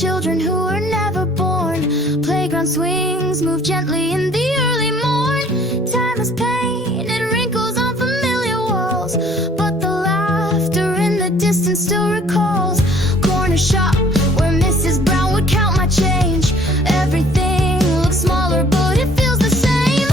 children who were never born. Playground swings move gently in the early morn. Time has painted wrinkles on familiar walls, but the laughter in the distance still recalls. Corner shop where Mrs. Brown would count my change. Everything looks smaller, but it feels the same.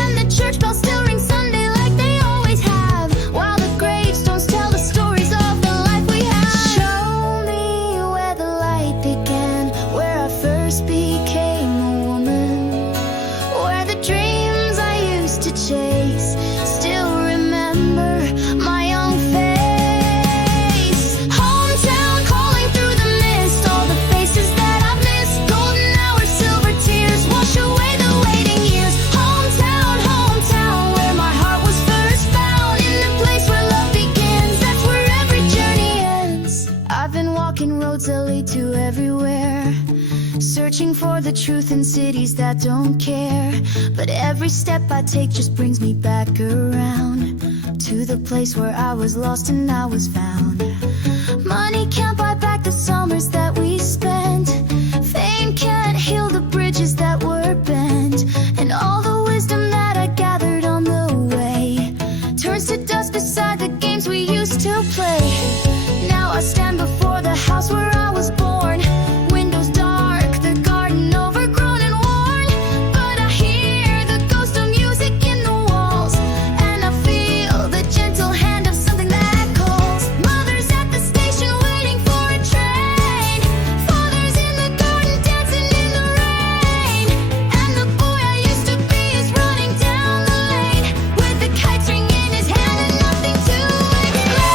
And the church bells still ring Sunday like they always have, while the gravestones tell the stories of the life we had. Show me where the light began, where I first became a woman, where the dreams I used to chase still remember my young face. Hometown calling through the mist, all the faces that I've missed. Golden hours, silver tears wash away the waiting years. Hometown, hometown, where my heart was first found. In the place where love begins, that's where every journey ends. I've been walking roads that lead to everywhere, searching for the truth in cities that don't care. But every step I take just brings me back around to the place where I was lost and I was found. Money can't buy back the summers that we spent. Fame can't heal the bridges that were bent. And all the wisdom that I gathered on the way turns to dust beside the games we used to play. Now I stand before the house where I was born. Windows dark, the garden overgrown and worn. But I hear the ghost of music in the walls, and I feel the gentle hand of something that calls. Mother's at the station waiting for a train. Father's in the garden dancing in the rain. And the boy I used to be is running down the lane with the kite string in his hand and nothing to explain.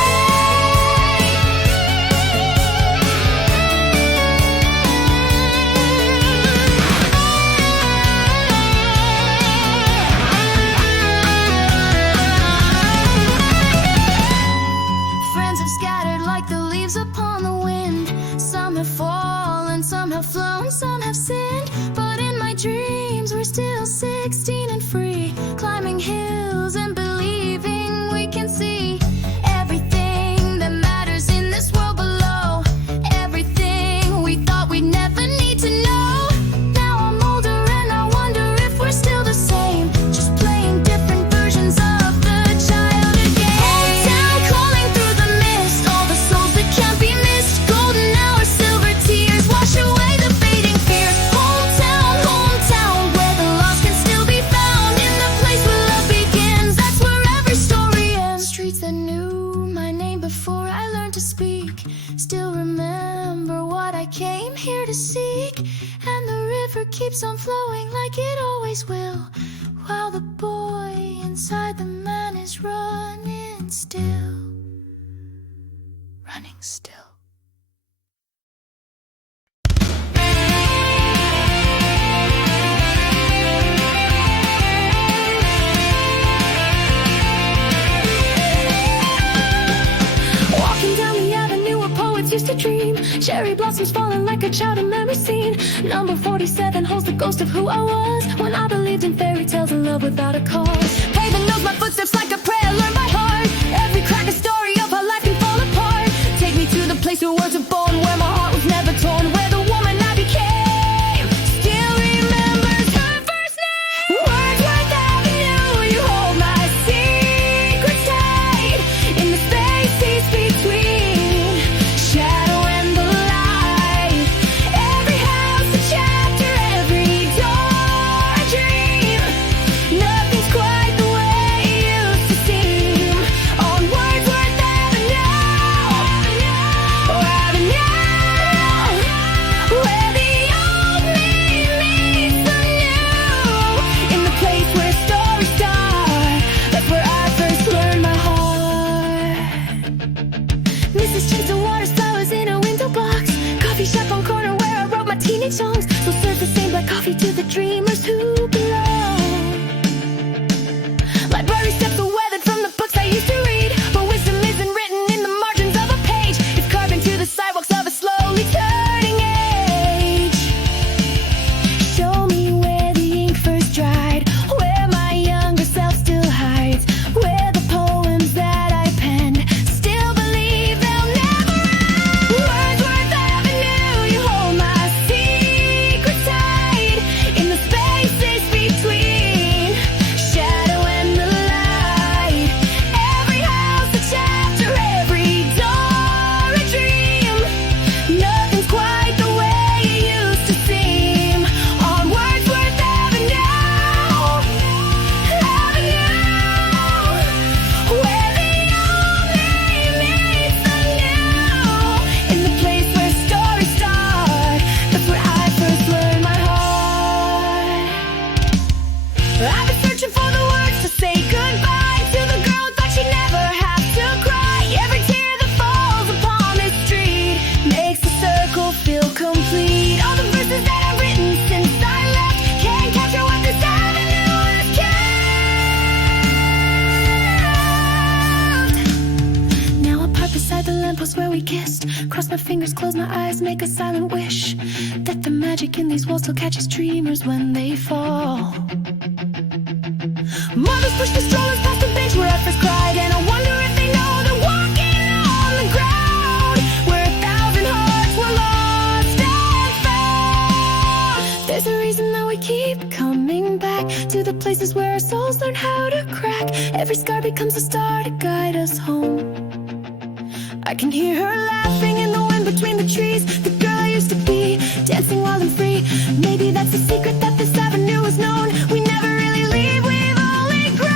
Friends have scattered like the leaves upon the wind. Some have fallen, some have flown, some have sinned. But in my dreams we're still 16 and free, climbing hills and believing we can see everything that matters in this world below. Everything we thought we'd never need to know. Now I'm older and I wonder if we're still the same, just playing different versions of the child again. Hometown calling through the mist, all the souls that can't be missed. Golden hours, silver tears wash away the fading fears. Hometown, hometown, where the lost can still be found. In the place where love begins, that's where every story ends. Streets that knew my name before I learned to speak still remember what I came here to seek. And the river keeps on flowing like it always will, while the boy inside the man is running still. Running still. Walking down the avenue where poets used to dream, cherry blossoms falling like a child in memory scene. Number 47 holds the ghost of who I was when I believed in fairy tales and love without a cause. Paving knows my footsteps like a prayer learned by heart. Every crack a story of how life can fall apart. Take me to the place where words are born, where my heart was never torn, where the woman I became still remembers her first name. Wordsworth Avenue, you hold my secrets tight in the spaces between shadow and the light. Every house a chapter, every door a dream. Nothing's quite the way it used to seem on Wordsworth Avenue. Oh, Avenue. my eyes make a silent wish that the magic in these walls still catches dreamers when they fall. Mothers push the strollers past the bench where I first cried, and I wonder if they know they're walking on the ground where 1,000 hearts were lost and found. There's a reason that we keep coming back to the places where our souls learn how to crack. Every scar becomes a star to guide us home. I can hear her laughing in the wind between the trees, the girl I used to be, dancing wild and free. Maybe that's the secret that this avenue is known. We never really leave, we've only grown.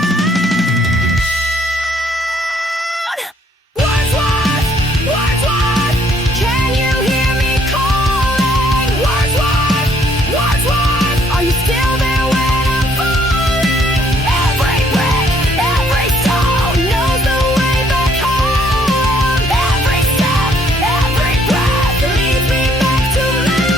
Wordsworth, Wordsworth, can you hear me calling? Wordsworth, Wordsworth, are you still there when I'm falling? Every brick, every stone knows the way back home. Every step, every breath leads me back to myself.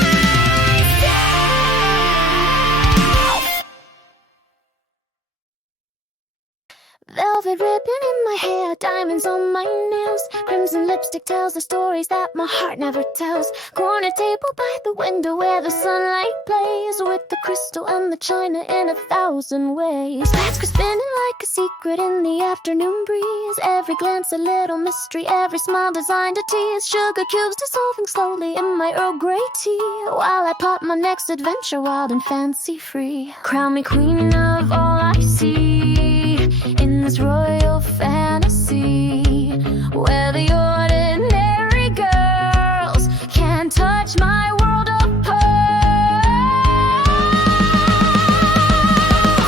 Velvet ribbon in my hair, diamonds on my nails, crimson lipstick tells the stories that my heart never tells. Corner table by the window where the sunlight plays with the crystal and the china in 1,000 ways. Plans were spinning like a secret in the afternoon breeze. Every glance a little mystery, every smile designed to tease. Sugar cubes dissolving slowly in my Earl Grey tea, while I plot my next adventure wild and fancy free. Crown me queen of all I see in this royal fantasy, where the ordinary girls can't touch my world of pearl.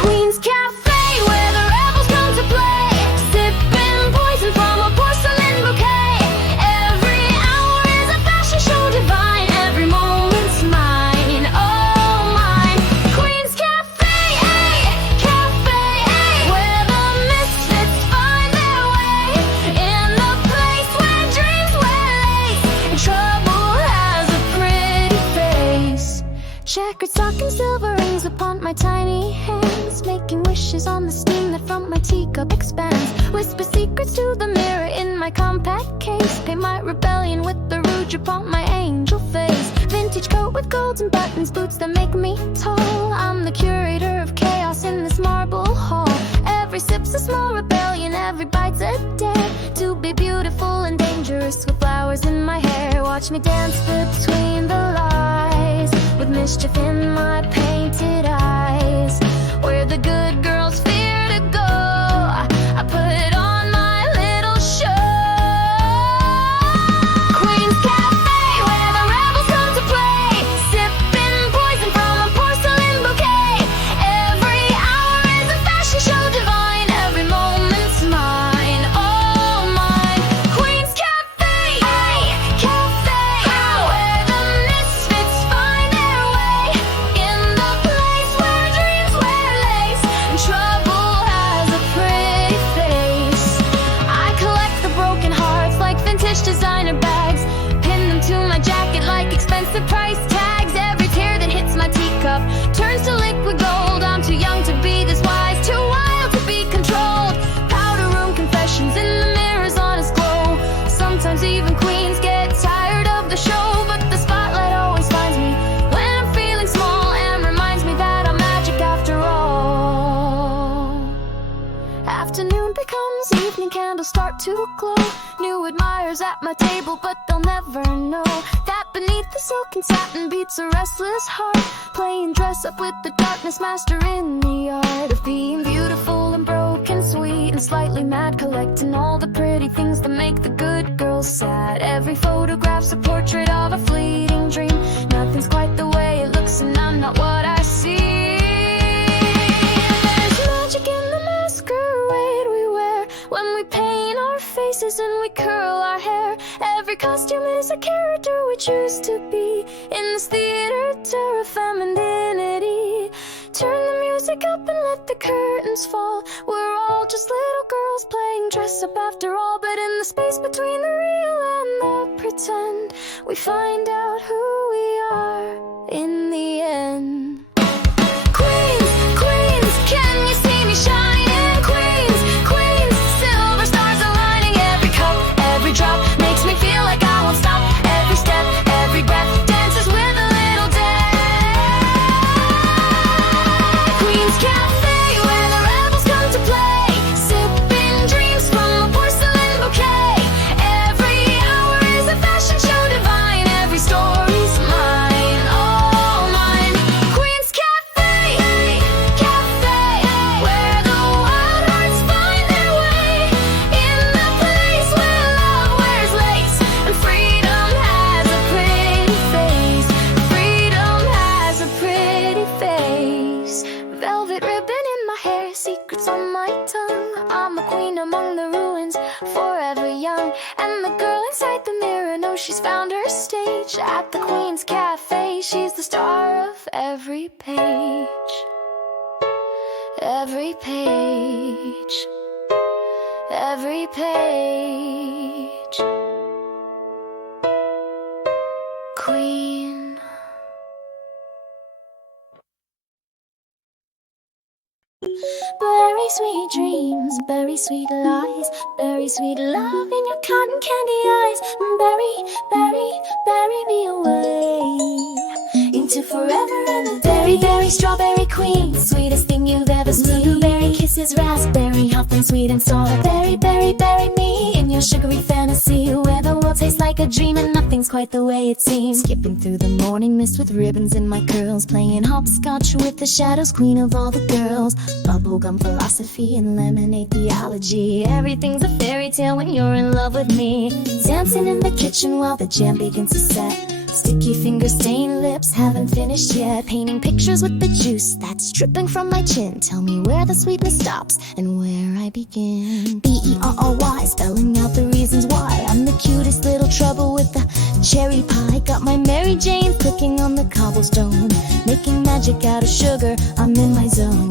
Queen's Café, where the rebels come to play, sipping poison from a porcelain bouquet. Every hour is a fashion show divine, every moment's mine, oh mine. Queen's Café, Café, where the misfits find their way, in the place where dreams wear lace, and trouble has a pretty face. Checkered stockings, silver rings upon my tiny hands, making wishes on the steam that from my teacup expands. Whisper secrets to the mirror in my compact case, pay my rebellion with the rouge upon my angel face. Vintage coat with golden buttons, boots that make me tall. I'm the curator of chaos in this marble hall. Every sip's a small rebellion, every bite's a dare to be beautiful and dangerous with flowers in my hair. Watch me dance between the lies, with mischief in my painted eyes, where the good girls fear to go. I put on my little show. Queen's Café, where the rebels come to play, sipping poison from a porcelain bouquet. Every hour is a fashion show divine, every moment's mine, oh mine. Queen's Café, Café, where the misfits find their way, in the place where dreams wear lace, and trouble has a pretty face. I collect the broken hearts like vintage designer bags, pin them to my jacket like expensive price tags. Every tear that hits my teacup turns to liquid gold. I'm too young to be this wise, too wild to be controlled. Powder room confessions in the mirror's honest glow. Sometimes even queens get tired of the show, but the spotlight always finds me when I'm feeling small, and reminds me that I'm magic after all. Afternoon becomes evening, candles start to glow. New admirers at my table, but they'll never know that beneath the silk and satin beats a restless heart, playing dress up with the darkness, mastering the art of being beautiful and broken, sweet and slightly mad, collecting all the pretty things that make the good girls sad. Every photograph's a portrait of a fleeting dream. Nothing's quite the way it looks, and I'm not what I see. There's magic in the masquerade we wear when we paint our faces and we curl our hair. Every costume is a character we choose to be in this theater tour of femininity. Turn the music up and let the curtains fall. We're all just little girls playing dress up after all, but in the space between the real and the pretend, we find out who we are in the end. Queens, queens, can you see me shining? Queens, queens, silver stars aligning. Every cup, every drop makes me feel like I won't stop. Every step, stage at the Queen's Café. She's the star of every page. Every page. Every page. Queen. Very sweet dreams, very sweet lies, very sweet love in your cotton candy eyes. Bury me away into forever and a day. Berry, strawberry queen, sweetest thing you've ever seen. Blueberry kisses, raspberry, hot and sweet and sour. Bury me in your sugary fantasy, where the world tastes like a dream and nothing's quite the way it seems. Skipping through the morning mist with ribbons in my curls, playing hopscotch with the shadows, queen of all the girls. Bubblegum philosophy and lemonade theology, everything's a fairy tale when you're in love with me. Dancing in the kitchen while the jam begins to set. Sticky fingers, stained lips, haven't finished yet. Painting pictures with the juice that's dripping from my chin. Tell me where the sweetness stops and where I begin. Berry, spelling out the reasons why I'm the cutest little trouble with the cherry pie. Got my Mary Jane cooking on the cobblestone, making magic out of sugar, I'm in my zone.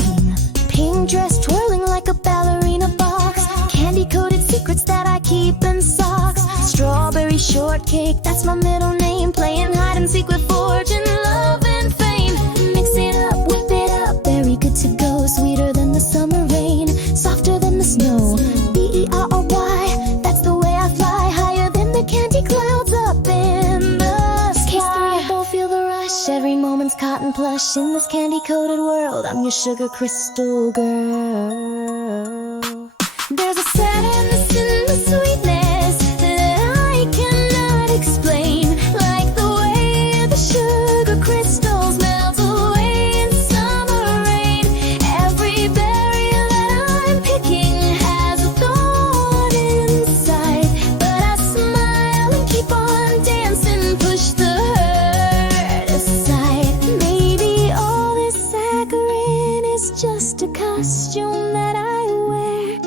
Pink dress twirling like a ballerina box, candy-coated secrets that I keep in socks. Strawberry shortcake, that's my middle name. Playing hide and seek with fortune, love and fame. Mix it up, whip it up, very good to go. Sweeter than the summer rain, softer than the snow. Berry, that's the way I fly. Higher than the candy clouds up in the sky. Case 3, don't feel the rush. Every moment's cotton plush. In this candy-coated world, I'm your sugar crystal girl. There's a sadness in the sweetness that I cannot explain, like the way the sugar crystals melt away in summer rain. Every berry that I'm picking has a thorn inside, but I smile and keep on dancing, push the hurt aside. Maybe all this saccharine is just a costume that I wear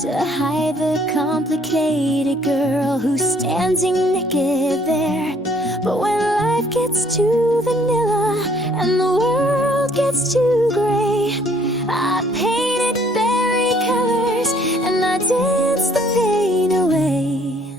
to hide the complicated girl who's standing naked there. But when life gets too vanilla and the world gets too gray, I painted berry colors and I dance the pain away.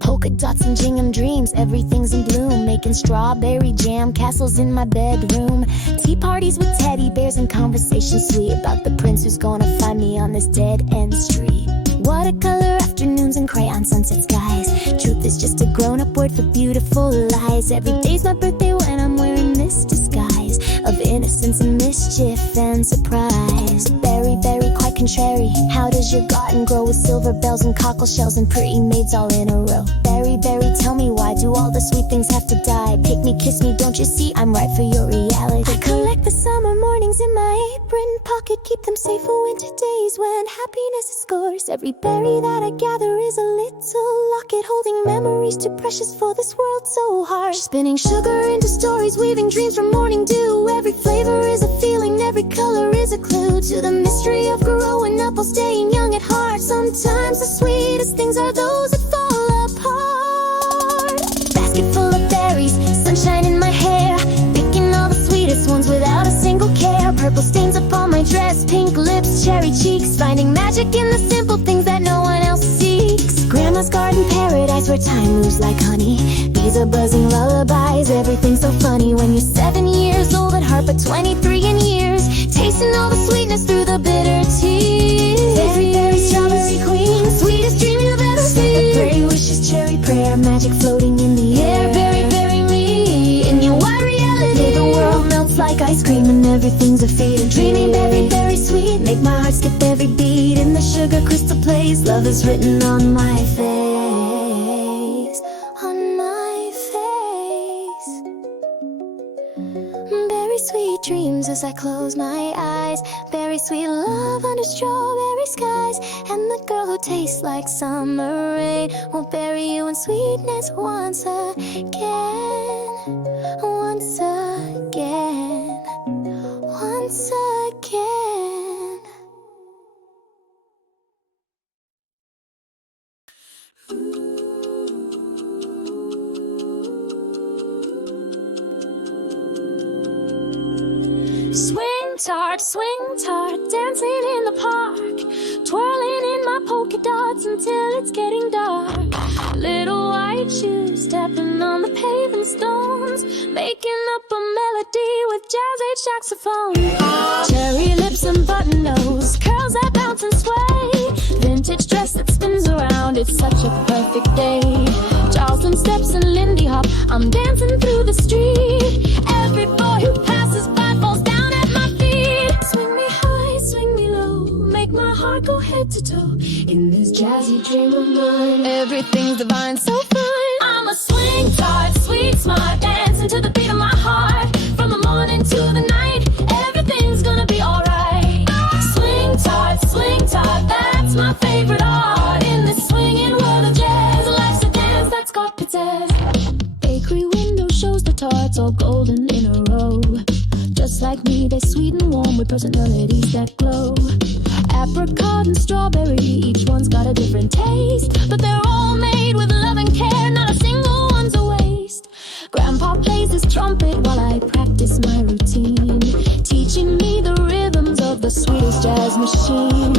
Polka dots and gingham dreams, everything's in bloom. Making strawberry jam castles in my bedroom. Tea parties with teddy bears and conversations sweet about the prince who's gonna find me on this dead-end street. Watercolor afternoons and crayon sunset skies. Truth is just a grown-up word for beautiful lies. Every day's my birthday when I'm wearing this disguise of innocence and mischief and surprise. Berry, quite contrary, how does your garden grow with silver bells and cockle shells and pretty maids all in a row? Berry, tell me why do all the sweet things have to die? Pick me, kiss me, don't you see I'm right for your reality? I collect the summer mornings in my apron pocket, keep them safe for winter days when happiness is scarce. Every berry that I gather is a little locket holding memories too precious for this world so harsh. Spinning sugar into stories, weaving dreams from morning dew. Every flavor is a feeling, every color is a clue to the mystery of growing up while staying young at heart. Sometimes the sweetest things are those that fall apart. Basket full of berries, sunshine in my hair, picking all the sweetest ones without a single care. Purple stains upon my dress, pink lips, cherry cheeks, finding magic in the simple things that no one else seeks. Grandma's garden paradise where time moves like honey. Bees are buzzing lullabies, everything's so funny when you're 7 years old at heart but 23 in years, tasting all the sweetness through the bitter tears. Berry, strawberry queen, sweetest dream you've ever seen. Berry wishes, cherry prayer, magic floating in the air. Berry me in your white reality. The world melts like ice cream and everything's a fade. Dreaming berry sweet, make my heart skip every beat. In the sugar crystal place, love is written on my face, on my face. Berry sweet dreams as I close my eyes. Berry sweet love under strawberry skies. And the girl who tastes like summer rain will bury you in sweetness once again. Once again. Once again. tart, dancing in the park, twirling in my polka dots until it's getting dark. Little white shoes stepping on the paving stones, making up a melody with jazz-age saxophone. Cherry lips and button nose, curls that bounce and sway, vintage dress that spins around, it's such a perfect day. Charleston steps and Lindy Hop, I'm dancing through the street. Every boy who passes by falls down at my feet. Swing me high, swing me low, make my heart go head to toe in this jazzy dream of mine. Everything's divine, so fine. I'm a swing tart, sweet smart, dancing to the beat of my heart. From the morning to the night, everything's gonna be alright. Swing tart, that's my favorite art. In this swinging world of jazz, life's a dance that's got pizzazz. Bakery window shows the tarts all golden in a row. Just like me, they're sweet and warm with personalities that glow. Apricot and strawberry, each one's got a different taste, but they're all made with love and care, not a single one's a waste. Grandpa plays his trumpet while I practice my routine, teaching me the rhythms of the sweetest jazz machine.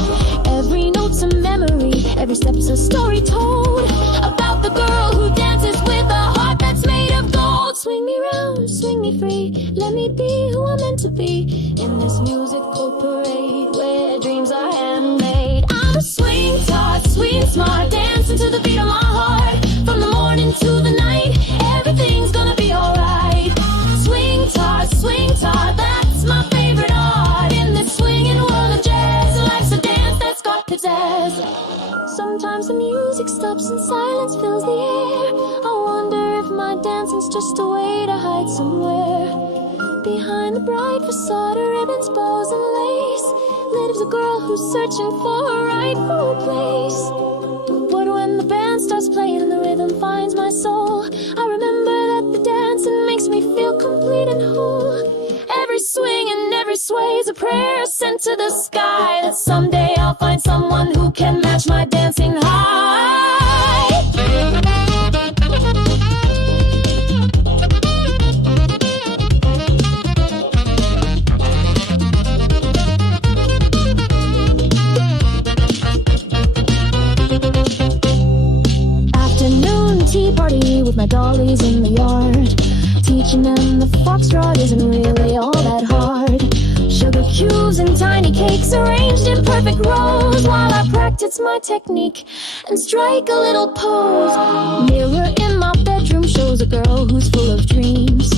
Every note's a memory, every step's a story told about the girl who dances with a heart that's made of gold. Swing me round, swing me free, let me be who I'm meant to be in this musical parade where dreams are handmade. I'm a swing tart, sweet and smart, dancing to the beat of my heart. From the morning to the night, everything's gonna be alright. Swing tart, that's my favorite art. In this swinging world of jazz, life's a dance that's got pizzazz. Sometimes the music stops and silence fills the air. I wonder if my dancing's just a way to hide somewhere. Behind the bright facade of ribbons, bows and lace lives a girl who's searching for a rightful place. But when the band starts playing and the rhythm finds my soul, I remember that the dancing makes me feel complete and whole. Every swing and every sway is a prayer sent to the sky, that someday I'll find someone who can match my dancing high. Tea party with my dollies in the yard, teaching them the foxtrot isn't really all that hard. Sugar cubes and tiny cakes arranged in perfect rows while I practice my technique and strike a little pose. Mirror in my bedroom shows a girl who's full of dreams,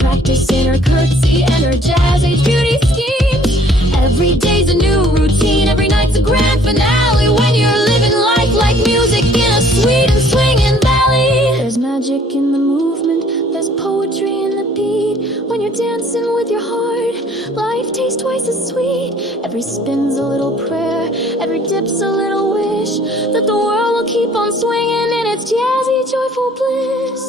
practicing her curtsy and her jazz-age beauty schemes. Every day's a new routine, every night's a grand finale when you're living life like music in a sweet and swinging valley. There's magic in the movement, there's poetry in the beat. When you're dancing with your heart, life tastes twice as sweet. Every spin's a little prayer, every dip's a little wish, that the world will keep on swinging in its jazzy, joyful bliss.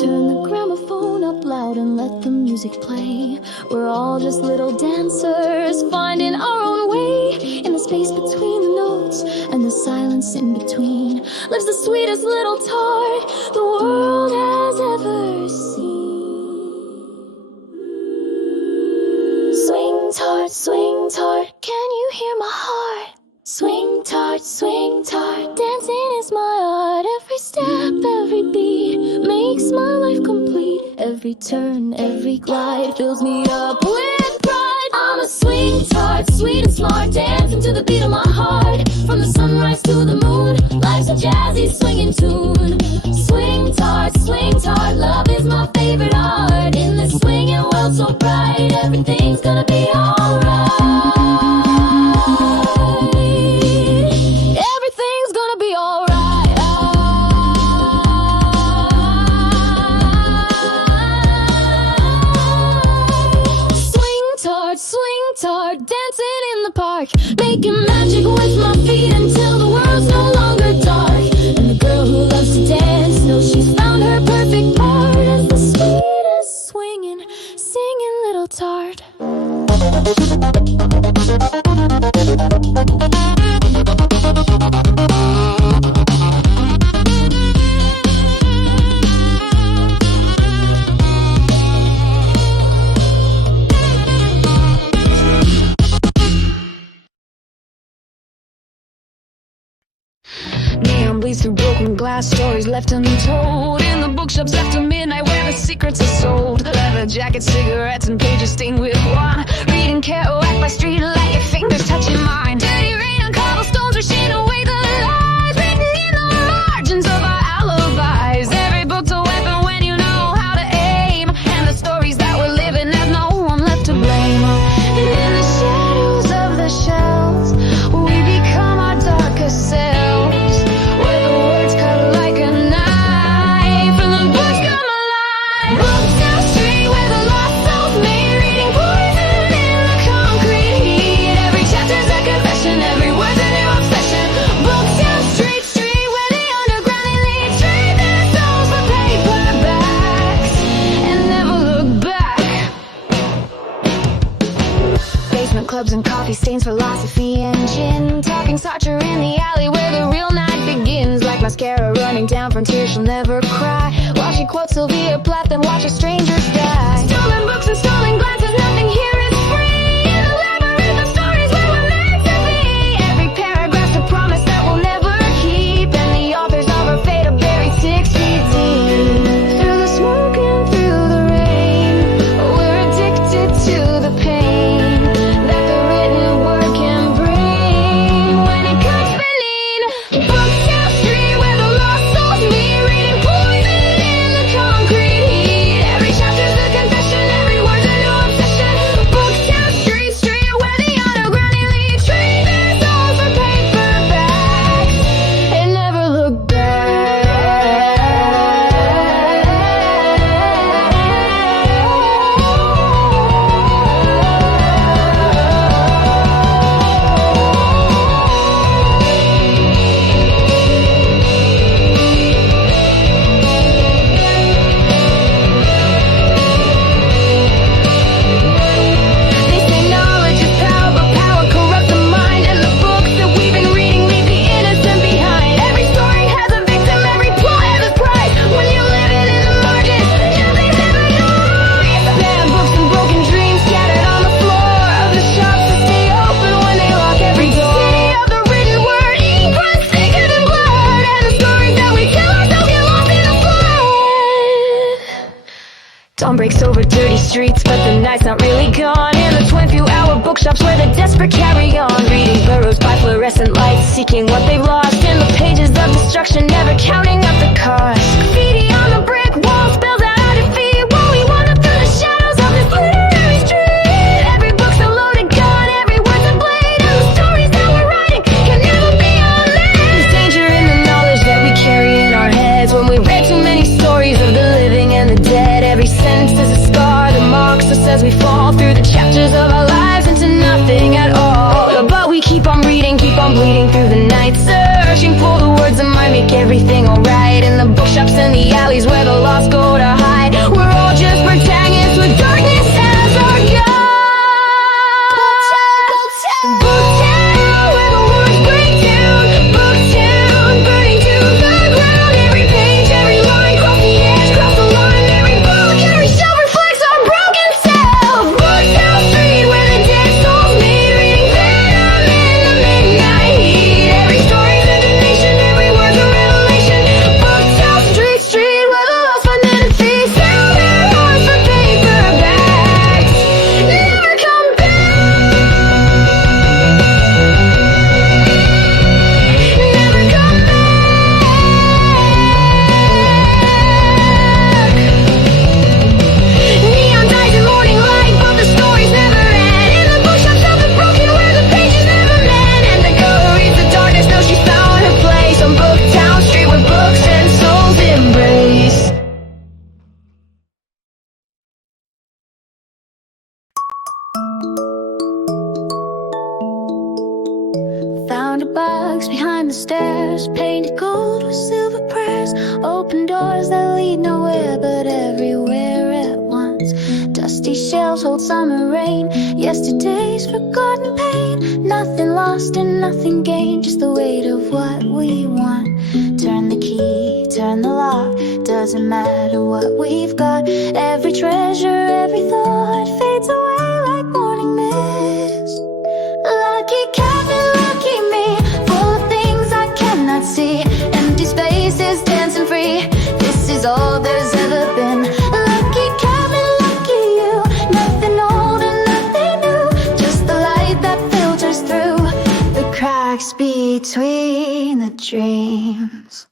Turn the gramophone up loud and let the music play. We're all just little dancers finding our own way. In the space between the notes and the silence in between lives the sweetest little tart the world has ever seen. Swing tart, can you hear my heart? Swing tart, dancing is my art. Every step, every beat makes my life complete. Every turn, every glide fills me up with pride. I'm a swing tart, sweet and smart, dancing to the beat of my heart. From the sunrise to the moon, life's a jazzy swinging tune. Swing tart, love is my favorite art. In this swinging world so bright, everything's gonna be alright. Everything's gonna be alright. Swing tart, dancing in the park, making magic with my feet until the world's no longer dark. And the girl who loves to dance knows she's found her perfect glass stories left untold in the bookshops after midnight where the secrets are sold. Leather jackets, cigarettes, and pages stained with wine. Reading Kerouac by streetlight, your fingers touching mine. Dirty rain on cobblestones, washing away the lies written in the margins of our alibis. Every book's a weapon when you know how to aim, and the stories that we're living, there's no one left to blame. And in the shadows of the shells, we become our darkest selves, where the words cut like a knife and the books come alive. Booktown Street, where the lost souls may reading poison in the concrete heat. Every chapter's a confession, every word's a new obsession. Booktown Street, street where the underground elite trade their souls for paperbacks and never look back. Basement clubs and coffee stains, philosophy and gin. Talking Sartre in the alley where the real night begins. Like mascara running down from tears she'll never cry, while she quotes Sylvia Plath and watches strangers die. Stolen books and stolen glances, nothing here is free. In a labyrinth of stories where we're meant to be. Every paragraph's a promise that we'll never keep, and the authors of our fate are buried 6 feet deep. Through the smoke and through the rain, we're addicted to the pain that the written word can bring when it cuts beneath. Booktown Street, where the lost souls meet, reading poison in the concrete heat. Every chapter's a confession, every word's a new obsession. Booktown Street, street where the underground elite trade their souls for paperbacks and never look back. They say knowledge is power, but power corrupts the mind, and the books that we've been reading leave the innocent behind. Every story has a victim, every plot has a price. When you're living in the margins, nothing's ever nice. Bad books and broken dreams scattered on the floor of the shops that stay open when they lock every door. City of the written word, ink runs thicker than blood, and the stories that we tell ourselves get lost in the flood. Dawn breaks over dirty streets, but the night's not really gone. In the 20-hour bookshops where the desperate carry on, reading burrows by fluorescent lights, seeking what they've lost in the pages of destruction, never counting up the cost. Graffiti on the brick wall spells out our defeat while we wander through the shadows of this literary street. Every book's a loaded gun, every word's a blade, and the stories that we're writing can never be unmade. There's danger in the knowledge that we carry in our heads when we read too many stories of the living and the dead. Every sentence is a scar that marks us as we fall through the chapters of our lives into nothing at all. But we keep on reading, keep on bleeding through the night, searching for the words that might make everything alright. In the bookshops and the alleys where the lost go to hide, we're all just protagonists with darkness as our guide. Booktown, where the words break down. Booktown, burning to the ground. Every page, every line, cross the edge, cross the line. Every book, every shelf reflects our broken self. Booktown Street, where the dead souls meet, reading venom in the midnight heat. Every story's a donation, every word's a revelation. Booktown Street, street where the lost find their defeat, sell their hearts for paperbacks, never come back. Never come back. Neon dies in morning light, but the stories never end. In the bookshops of the broken where the pages never mend, and the girl reads the darkness, knows she's found her place on Booktown Street where books and souls embrace. Found a box behind the stairs, painted gold with silver prayers. Open doors that lead nowhere but everywhere at once. Dusty shelves hold summer rain, yesterday's forgotten pain. Nothing lost and nothing gained, just the weight of what we want. Turn the key, turn the lock, doesn't matter what we've got. Every treasure, every thought fades away like morning mist. Lucky Café, lucky me, full of things I cannot see. Empty spaces between the dreams.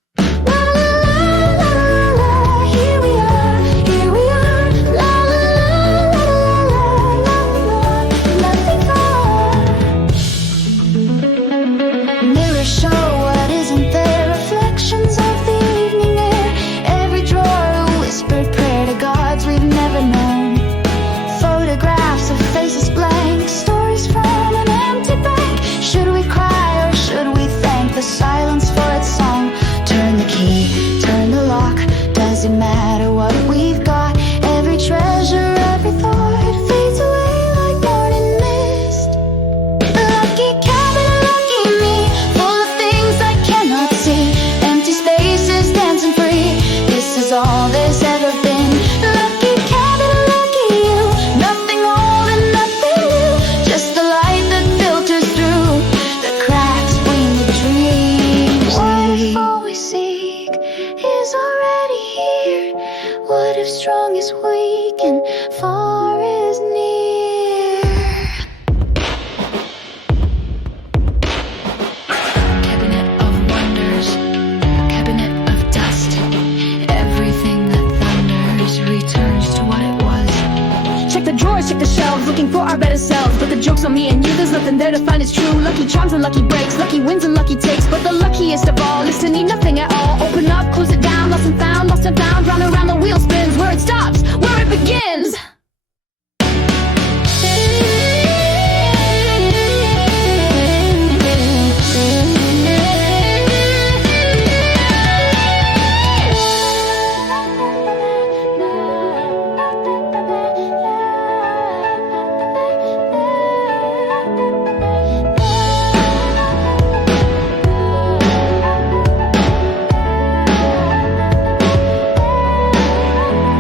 The silence for its song. Turn the key, turn the lock. Doesn't matter what we've got. Every treasure, every thought fades away like morning mist. Lucky cabin, lucky me, full of things I cannot see. Empty spaces, dancing free. This is all there's ever been. Lucky cabin, lucky you. Nothing old and nothing new. Just the light that filters through the cracks between the dreams. What if all we seek is already here? What if strong is weak and far is near? Cabinet of wonders, cabinet of dust. Everything that thunders returns to what it was. Check the drawers, check the shelves, looking for our better selves. But the joke's on me and you, there's nothing there to find is true. Lucky charms and lucky breaks, lucky wins and lucky takes. But the luckiest of all is to need nothing at all. Open up, close it down, lost and found, round and round the wheel spins. Where it stops, where it begins.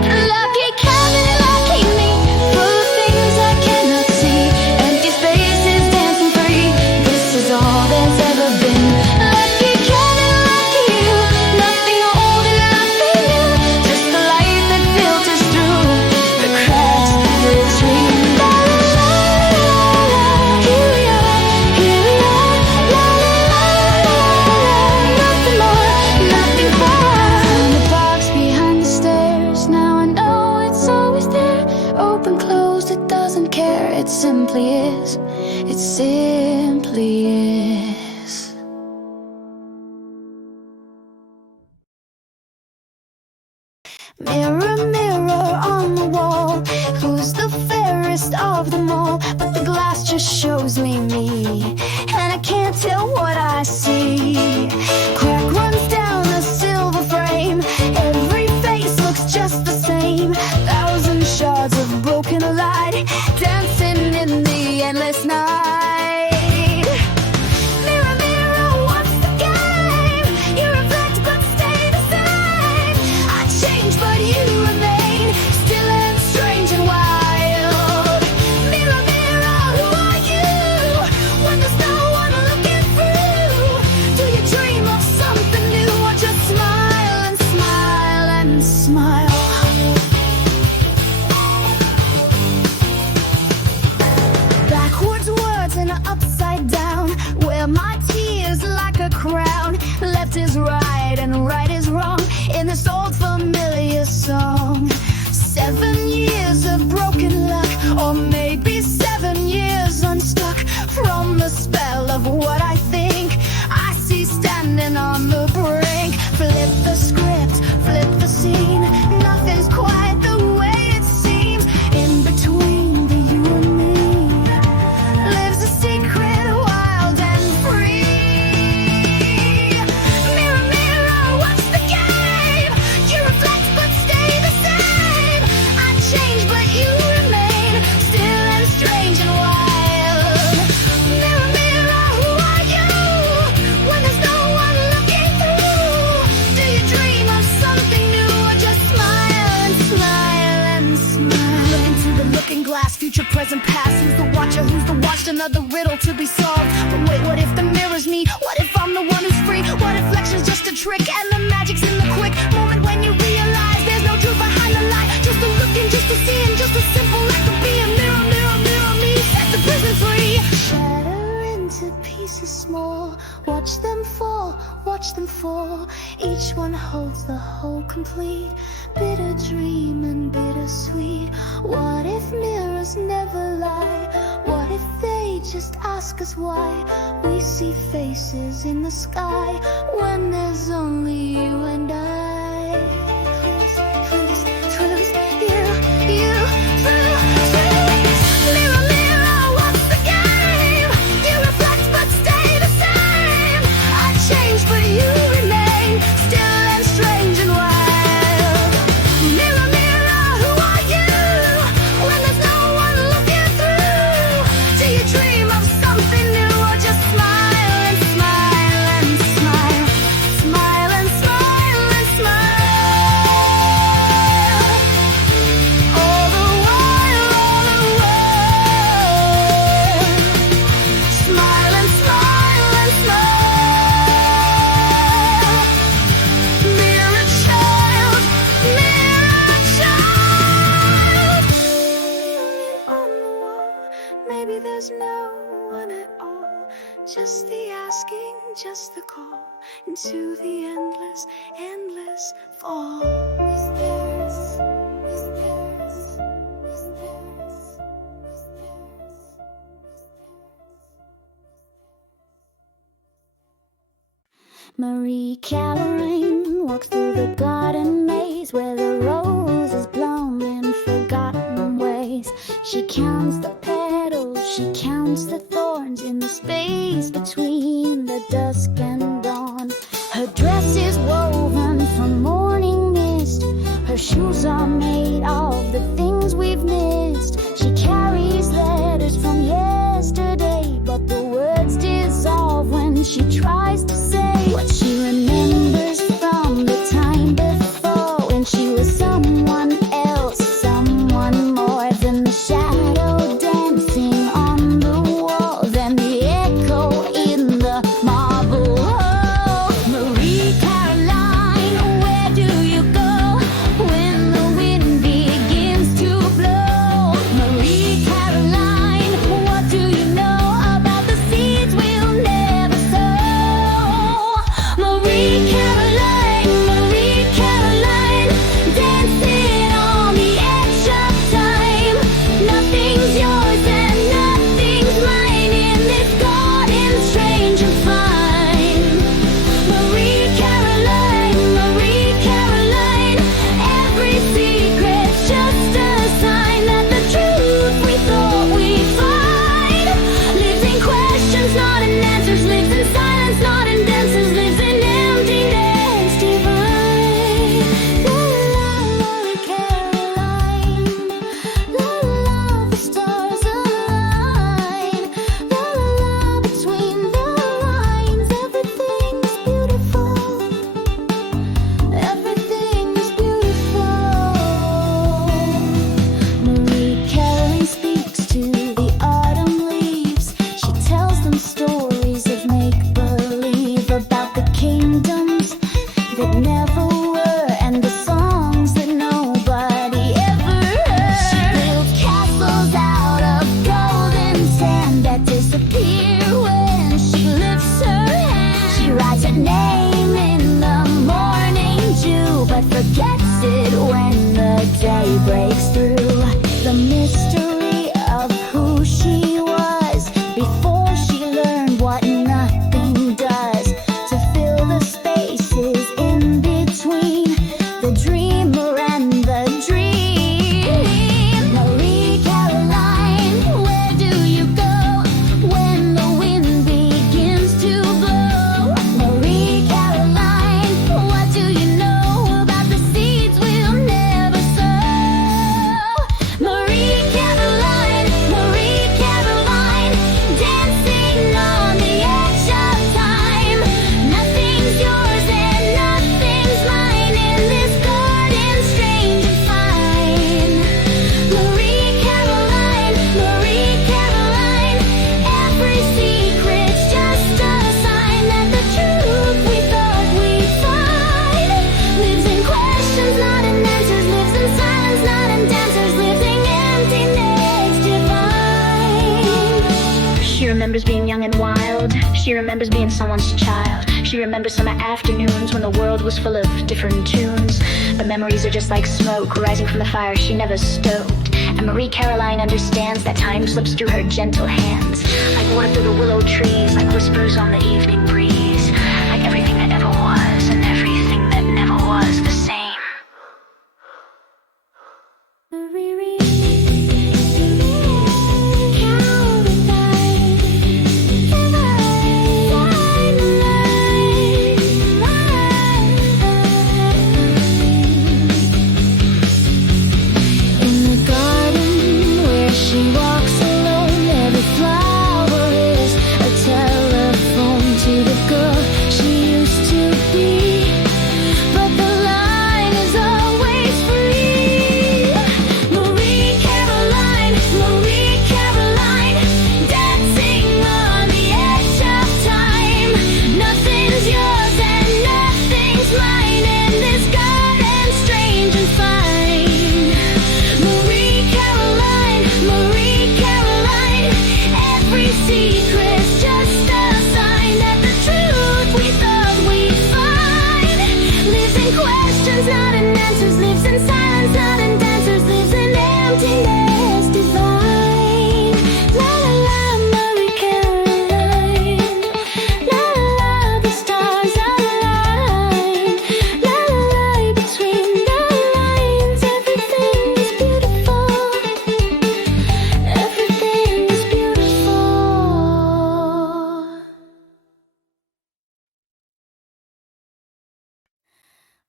Lucky cabin, lucky me, full of things I cannot see. Empty spaces, dancing free. This is all there's ever been. Lucky cabin, lucky you. Nothing old and nothing new. Just the light that filters through the cracks between the dreams. Here we are, here we are. La la la la la. Nothing more, nothing more. From the box behind the stairs, now I know it's always there. Open, closed, it doesn't care. It simply is. It simply is. Mirror, mirror on the wall, who's the fairest of them all? But the glass just shows me, and I can't tell what I see. Crack runs down the silver frame, every face looks just the same. Thousand shards of broken light, dancing in the endless night. Mirror, mirror, what's the game? You reflect but stay the same. I change but you remain, still and strange and wild. Mirror, mirror, who are you? When there's no one looking through, do you dream of something new, or just smile and smile and smile? Backwards words and upside down, wear my tears like a crown. Left is right and right is wrong in this old familiar song. 7 years of broken luck, or maybe 7 years unstuck from the spell of what I think I see standing on the brink. Flip the script, flip the scene. Nothing's quite the way it seems. In between the you and me lives a secret, wild and free. Mirror, mirror, what's the game? You reflect but stay the same. I change but you remain, still and strange and wild. Mirror, mirror, who are you? When there's no one looking through, do you dream of something new, or just smile and smile and smile? Look into the looking glass, future, present, past. Who's the watcher, who's the watched? Another riddle to be solved. But wait, what if the mirror's me? What if I'm the one who's free? What if lecture's just a trick and the magic's in the quick moment when you realize there's no truth behind the lie? Just a looking, just a seeing, just a simple act of being. Mirror, mirror, mirror me, set the prison free. Shatter into pieces. pieces small. Watch them fall, watch them fall. Each one holds the whole complete. Bitter dream and bittersweet. What if mirrors never lie? What if they just ask us why? We see faces in the sky when there's only you and I. Twist, twist, you, twist. Mirror, mirror, what's the game? You reflect but stay the same. I change but you remain, still and strange and wild. Mirror, mirror, who are you? When there's no one looking through, do you dream of something new or just smile and smile and smile? Smile and smile and smile. All the while, smile and smile and smile. Mirror child, mirror child. On the wall, maybe there's no one at all. Just the asking, just the call into the endless, endless fall. Is theirs, is theirs, is theirs, is theirs. Marie Caroline walks through the garden maze where the roses bloom in forgotten ways. She counts the petals, she counts the thorns in the space between the dusk and dawn. Her dress is woven from morning mist. Her shoes are made of the things we've missed. She carries letters from yesterday, but the words dissolve when she tries to say what she remembers from the time before, when she was someone else, someone more than the shadow dancing on the wall, than the echo in the marble hall. Marie Caroline, where do you go when the wind begins to blow? Marie Caroline, what do you know about the seeds we'll never sow? Marie Caroline, dancing on the edge of time. Nothing's yours and nothing's mine in this garden strange and fine. Marie Caroline, every secret's just a sign that the truth we thought we'd find lives in questions, not in answers, lives in silence, not in dances, lives in emptiness divine. La la la Caroline, la la the stars align, la la between the lines, everything is beautiful, everything is beautiful. Marie Caroline speaks to the autumn leaves. She tells them stories of make-believe about the kingdoms that never were and the songs that nobody ever heard. She builds castles out of golden sand that disappear when she lifts her hand. She writes her name in the morning dew, but forgets it when the day breaks through. The mystery of who she was before she learned what nothing does to fill the spaces in between the dreamer and the dream. Marie Caroline, where do you go when the wind begins to blow? Marie Caroline, what do you know about the seeds we'll never sow? remembers being someone's child. She remembers summer afternoons when the world was full of different tunes. But memories are just like smoke rising from the fire she never stoked. And Marie Caroline understands that time slips through her gentle hands, like water through the willow trees, like whispers on the evening breeze, like everything that ever was and everything that never was the same.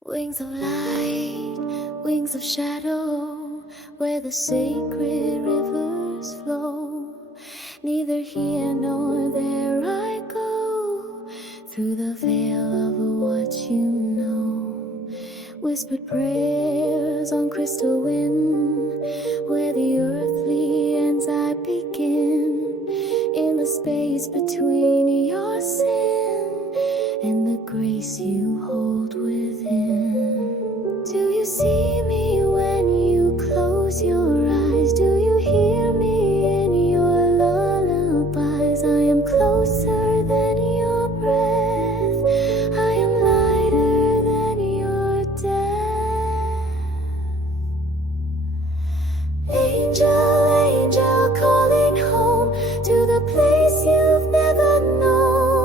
Wings of light, wings of shadow, where the sacred rivers flow. Neither here nor there I go, through the veil of what you know. Whispered prayers on crystal wind, where the earthly ends I begin, in the space between your sin and the grace you hold within. Do you see me when you close your eyes? Do you hear me in your lullabies? I am closer than your breath, I am lighter than your death. Angel, angel calling home to the place you've never known.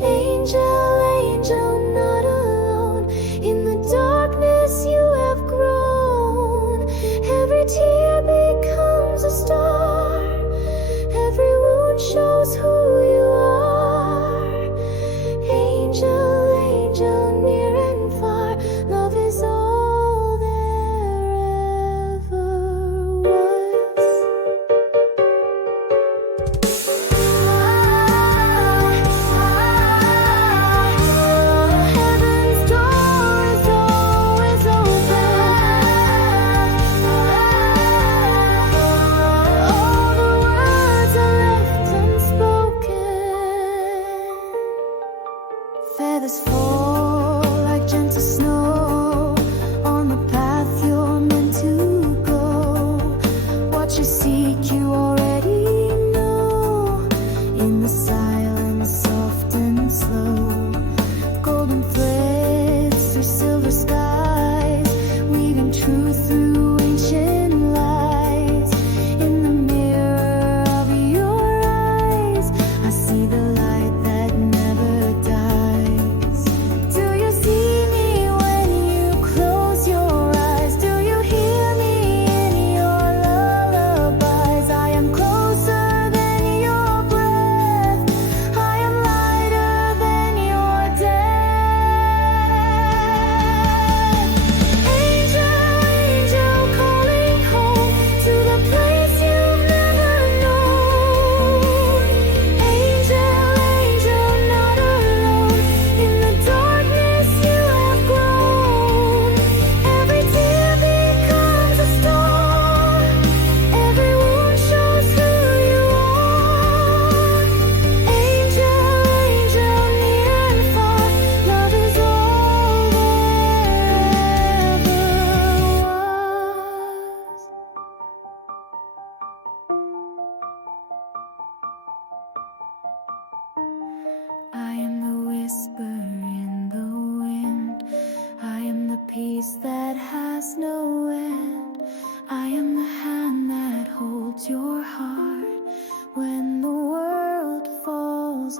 Angel, angel, not alone. In the darkness you have grown. Every tear becomes a star. Every wound shows who you are. Angel, angel, near and far. Love is all there ever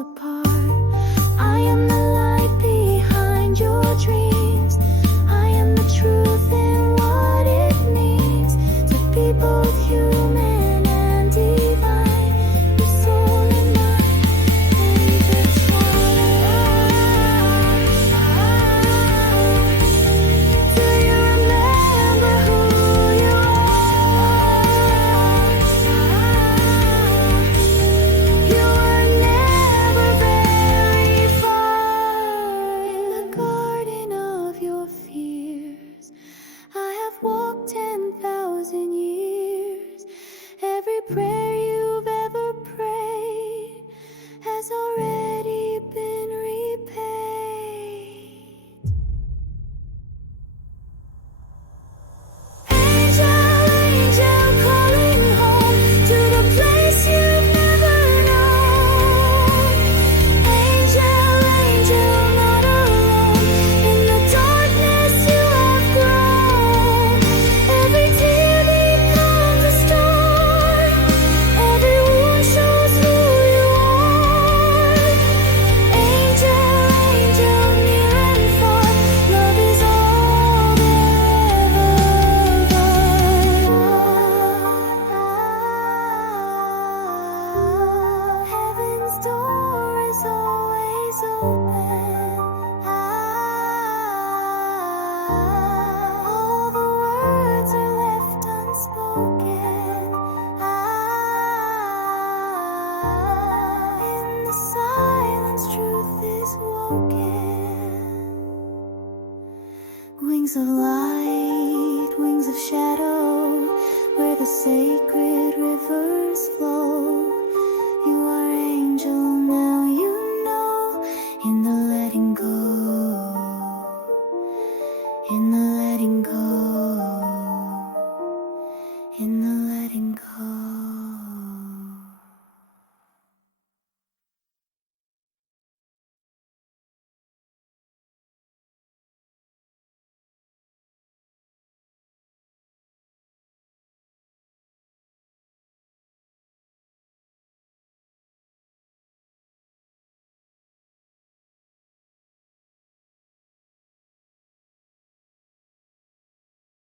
apart.